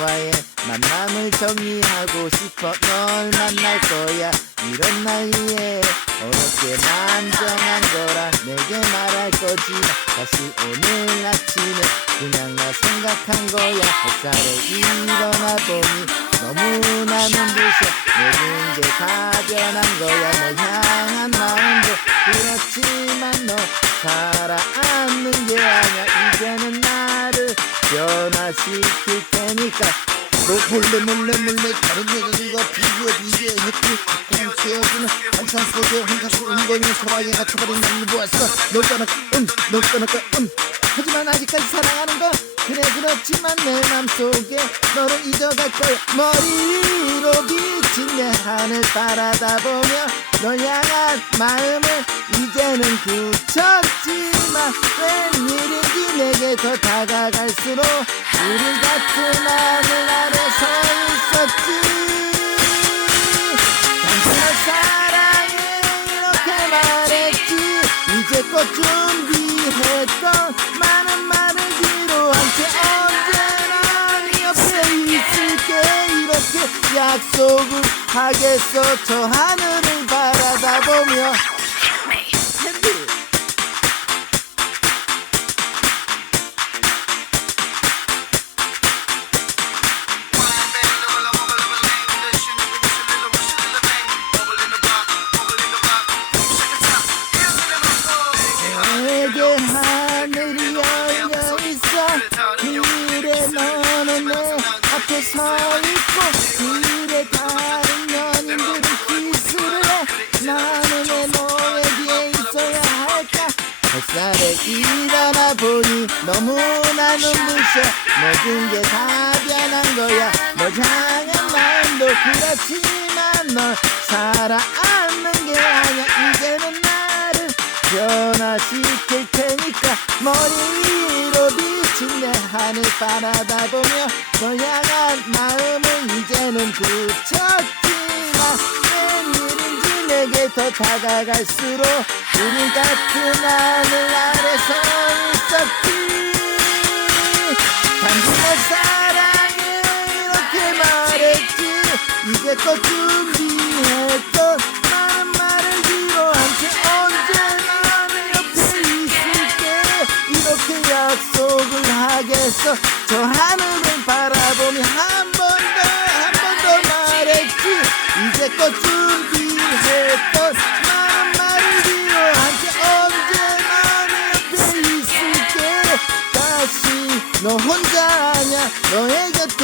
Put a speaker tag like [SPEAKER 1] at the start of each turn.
[SPEAKER 1] 나이에 만남을 정리하고 싶어 널 만날 거야. 이런 나이에 어렵게 만정한 거라 내게 말할 거지만 다시 오늘 아침에 그냥 나 생각한 거야. 햇살에 일어나 보니 너무나 눈부셔. 모든 게다 변한 거야. 널 향한 마음도 그렇지만 너 살아앉는 게 아니야. 이제는 나를 변화시킬
[SPEAKER 2] 너 몰래 몰래 몰래 다른 여자들과 비교해 비교했고 그냥 채워주는 한참 속에 혼자서 은건이 소라게 갇혀버린 날 보았어.
[SPEAKER 1] 널 떠날까 응널 떠날까 응 하지만 아직까지 사랑하는 거 그래 그렇지만 내 맘속에 너를 잊어갈 거야 머리 위로 비친 내 하늘 바라다 보며 널 향한 마음을 이제는 굳혔지만 웬일인지 내게 더 다가갈수록 우린 같은 하늘 아래 이제껏 준비했던 많은 말을 뒤로한 채 언제나 네 옆에 있을게. 이렇게 약속을 하겠어. 저 하늘을 바라다 보며 서 있고 그래 다른 연인들은 키스를 해. 나는 왜 뒤에 있어야 할까? 햇살에 일어나 보니 너무나 눈부셔. 모든 게 다 변한 거야. 널 향한 마음도 그렇지만 널 살아앉는 게 아니야. 이제는 나를 변화시킬 테니까 머리 위로 비친 내 하늘 바라다 보며 널 향한 마음은 이제는 굳혔지만 웬일인지 내게 더 다가갈수록 우린 같은 하늘 아래 서 있었지. 당신의 사랑해 이렇게 말했지. 이제껏 준비했던 하겠어. 저 하늘을 바라보며 한 번 더 한 번 더 말했지. 이제껏 준비했던 많은 말을 뒤로 한채 언제나 내 옆에 있을게. 다시 너 혼자 아냐? 너의 곁